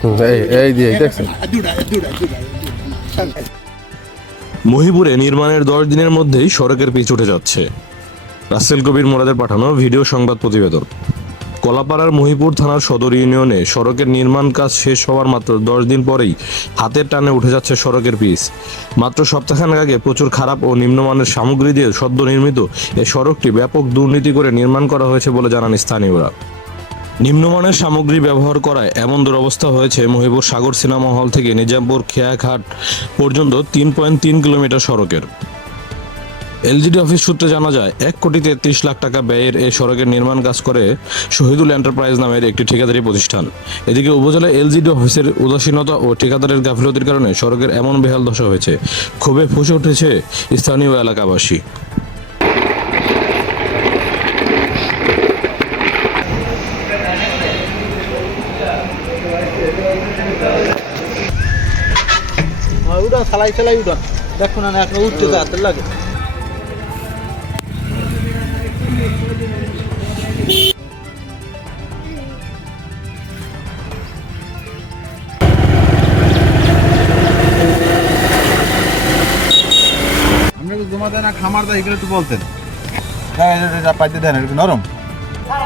হুম, এই এই দিয়ে দেখছেন? মহিপুরে নির্মাণের দশ দিনের মধ্যেই সড়কের পিচ উঠে যাচ্ছে। রাসেল কবির মোরাদের পাঠানো ভিডিও সংবাদ প্রতিবেদন। কলাপাড়ার মহিপুর থানার সদর ইউনিয়নে সড়কের নির্মাণ কাজ শেষ হওয়ার মাত্র দশ দিন পরেই হাতের টানে উঠে যাচ্ছে সড়কের পিচ। মাত্র সপ্তাহখানেক আগে প্রচুর খারাপ ও নিম্নমানের সামগ্রী দিয়ে সদ্য নির্মিত এই সড়কটি ব্যাপক দুর্নীতি করে নির্মাণ করা হয়েছে বলে জানান স্থানীয়রা। নিম্নমানের সামগ্রী ব্যবহার করায় এমন দুরবস্থা হয়েছে মহিবুর সাগর সিনেমা হল থেকে নিজামপুর খেয়াঘাট পর্যন্ত তিন পয়েন্ট তিন কিলোমিটার সড়কের। এলজিডি অফিস সূত্রে জানা যায়, এক কোটি তেত্রিশ লাখ টাকা ব্যয়ের এই সড়কের নির্মাণ কাজ করে শহীদুল এন্টারপ্রাইজ নামের একটি ঠিকাদারি প্রতিষ্ঠান। এদিকে উপজেলা এলজিডি অফিসের উদাসীনতা ও ঠিকাদারের গাফিলতির কারণে সড়কের এমন বেহাল দশা হয়েছে, ক্ষোভে ফুসে উঠেছে স্থানীয় এলাকাবাসী। উড়ান চালাই চালাই উড়ান। দেখো না এখন উঠতে লাগে। খামার দেয়, এগুলো একটু বলতেন। হ্যাঁ পাইতে দেন একটু নরম?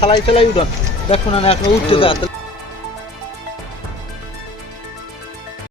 উড়ান সালাই উঠান। দেখুন না এখন উঠতে